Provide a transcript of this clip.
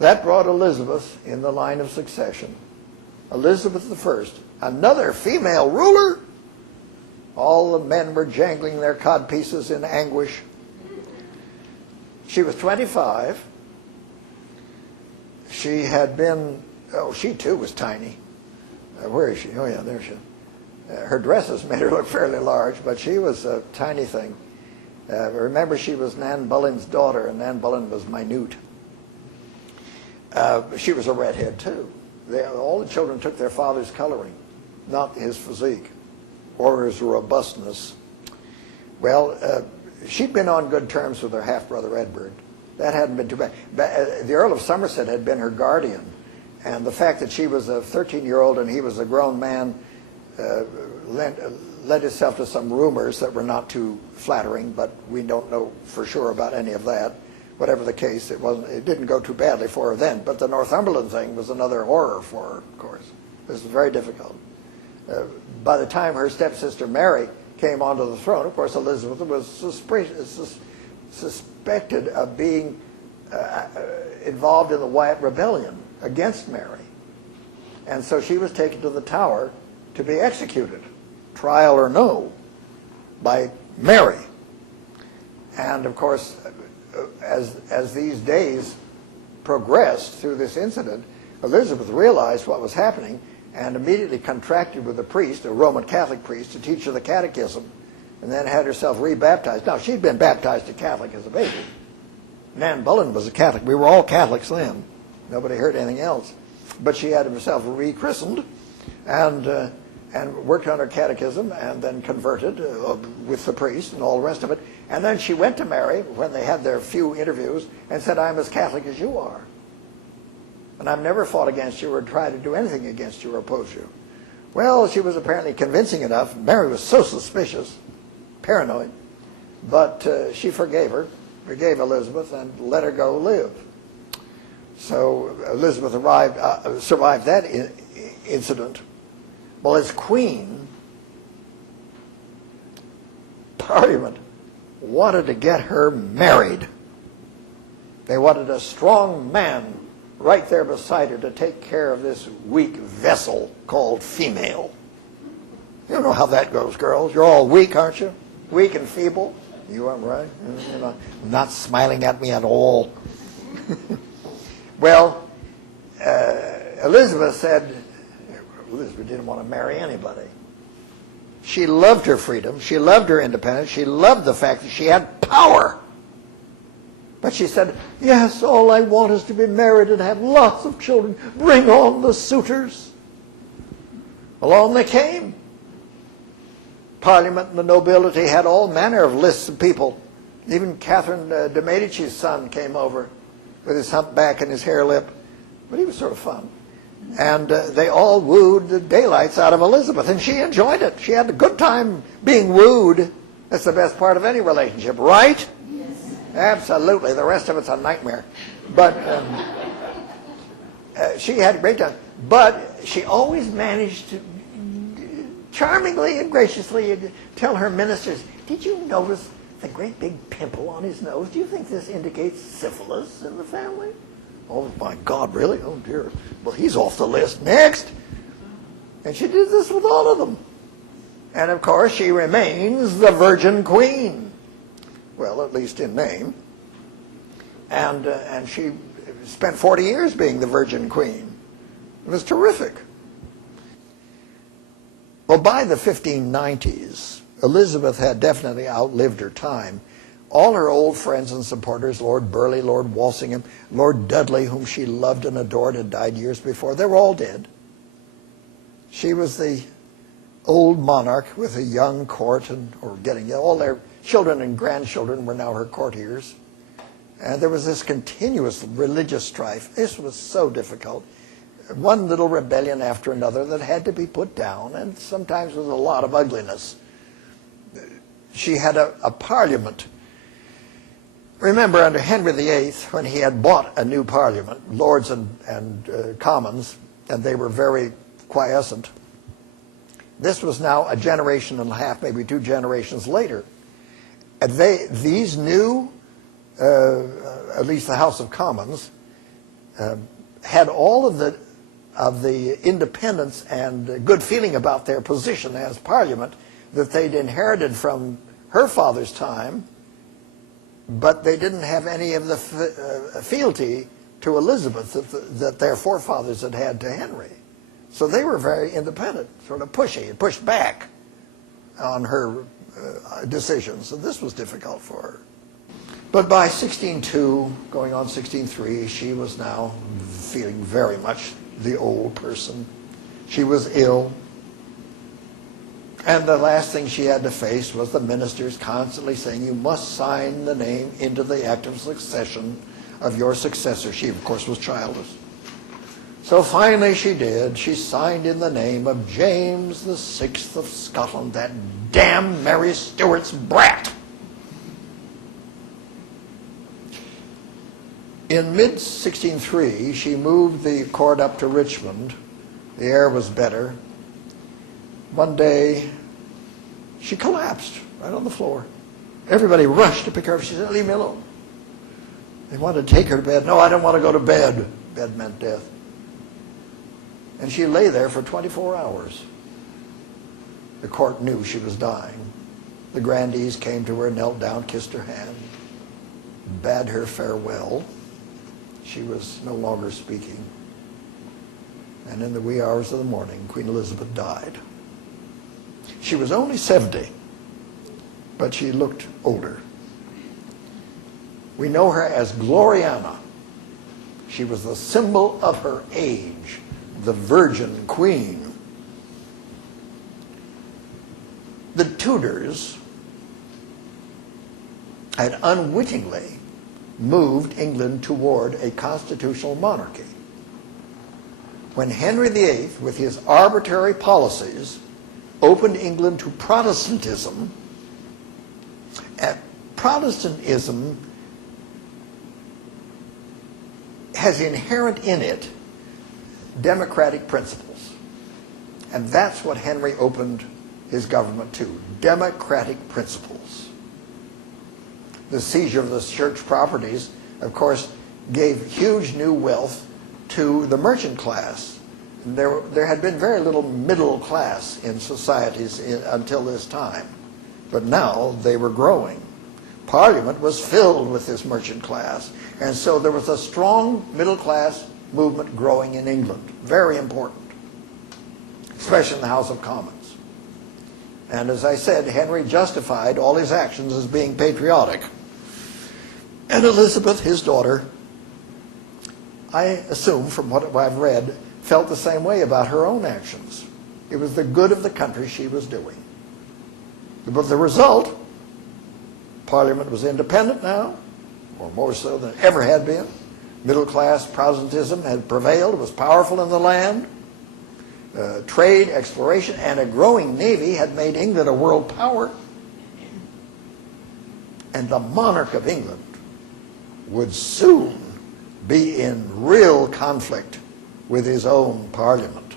That brought Elizabeth in the line of succession. Elizabeth I, another female ruler. All the men were jangling their codpieces in anguish. She was 25. She had been, she too was tiny. Where is she? Oh yeah, there she is. Her dresses made her look fairly large, but she was a tiny thing. Remember, she was Nan Boleyn's daughter, and Nan Boleyn was minute. She was a redhead too. All the children took their father's coloring, not his physique or his robustness. Well, she'd been on good terms with her half-brother Edward. That hadn't been too bad. The Earl of Somerset had been her guardian, and the fact that she was a 13-year-old and he was a grown man led itself to some rumors that were not too flattering, but we don't know for sure about any of that. Whatever the case, it didn't go too badly for her then. But the Northumberland thing was another horror for her, of course. This was very difficult. By the time her stepsister Mary came onto the throne, of course, Elizabeth was suspected of being involved in the Wyatt Rebellion against Mary. And so she was taken to the Tower to be executed, trial or no, by Mary. And of course, as these days progressed through this incident, Elizabeth realized what was happening and immediately contracted with a priest, a Roman Catholic priest, to teach her the catechism, and then had herself rebaptized. Now, she'd been baptized a Catholic as a baby. Nan Boleyn was a Catholic. We were all Catholics then. Nobody heard anything else. But she had herself rechristened and worked on her catechism and then converted with the priest and all the rest of it. And then she went to Mary when they had their few interviews and said, "I'm as Catholic as you are. And I've never fought against you or tried to do anything against you or oppose you." Well, she was apparently convincing enough. Mary was so suspicious, paranoid, but she forgave Elizabeth and let her go live. So Elizabeth survived that incident. Well, as queen, Parliament wanted to get her married. They wanted a strong man right there beside her to take care of this weak vessel called female. You know how that goes, girls. You're all weak, aren't you? Weak and feeble. You are right. You're not smiling at me at all. Well, Elizabeth said, Elizabeth didn't want to marry anybody. She loved her freedom. She loved her independence. She loved the fact that she had power. But she said, "Yes, all I want is to be married and have lots of children. Bring on the suitors." Along they came. Parliament and the nobility had all manner of lists of people. Even Catherine de' Medici's son came over with his humpback and his hair lip. But he was sort of fun. And they all wooed the daylights out of Elizabeth, and she enjoyed it. She had a good time being wooed. That's the best part of any relationship, right? Yes. Absolutely. The rest of it's a nightmare. But she had a great time. But she always managed to charmingly and graciously tell her ministers, "Did you notice the great big pimple on his nose? Do you think this indicates syphilis in the family?" "Oh, my God, really? Oh, dear. Well, he's off the list. Next." And she did this with all of them. And, of course, she remains the Virgin Queen. Well, at least in name. And she spent 40 years being the Virgin Queen. It was terrific. Well, by the 1590s, Elizabeth had definitely outlived her time. All her old friends and supporters, Lord Burleigh, Lord Walsingham, Lord Dudley, whom she loved and adored, had died years before. They were all dead. She was the old monarch with a young court, all their children and grandchildren were now her courtiers. And there was this continuous religious strife. This was so difficult. One little rebellion after another that had to be put down, and sometimes with a lot of ugliness. She had a parliament. Remember, under Henry VIII, when he had bought a new parliament, Lords and Commons, and they were very quiescent, this was now a generation and a half, maybe 2 generations later. And these new, at least the House of Commons, had all of the independence and good feeling about their position as Parliament that they'd inherited from her father's time, but they didn't have any of the fealty to Elizabeth that their forefathers had had to Henry. So they were very independent, sort of pushed back on her decisions, and this was difficult for her. But by 1602, going on 1603, she was now feeling very much the old person. She was ill, and the last thing she had to face was the ministers constantly saying, you must sign the name into the act of succession of your successor. She, of course, was childless. So finally she did. She signed in the name of James the Sixth of Scotland, that damn Mary Stuart's brat. In mid-1603, she moved the court up to Richmond. The air was better. One day, she collapsed right on the floor. Everybody rushed to pick her up. She said, leave me alone. They wanted to take her to bed. No, I don't want to go to bed. Bed meant death. And she lay there for 24 hours. The court knew she was dying. The grandees came to her, knelt down, kissed her hand, bade her farewell. She was no longer speaking. And in the wee hours of the morning, Queen Elizabeth died. She was only 70, but she looked older. We know her as Gloriana. She was the symbol of her age, the Virgin Queen. The Tudors had unwittingly moved England toward a constitutional monarchy. When Henry VIII, with his arbitrary policies, opened England to Protestantism, Protestantism has inherent in it democratic principles. And that's what Henry opened his government to, democratic principles. The seizure of the church properties, of course, gave huge new wealth to the merchant class. There had been very little middle class in societies until this time, but now they were growing. Parliament was filled with this merchant class, and so there was a strong middle class movement growing in England, very important, especially in the House of Commons. And as I said, Henry justified all his actions as being patriotic. And Elizabeth, his daughter, I assume from what I've read, felt the same way about her own actions. It was the good of the country she was doing. But the result, Parliament was independent now, or more so than it ever had been. Middle-class Protestantism had prevailed, was powerful in the land. Trade, exploration, and a growing navy had made England a world power. And the monarch of England would soon be in real conflict with his own Parliament.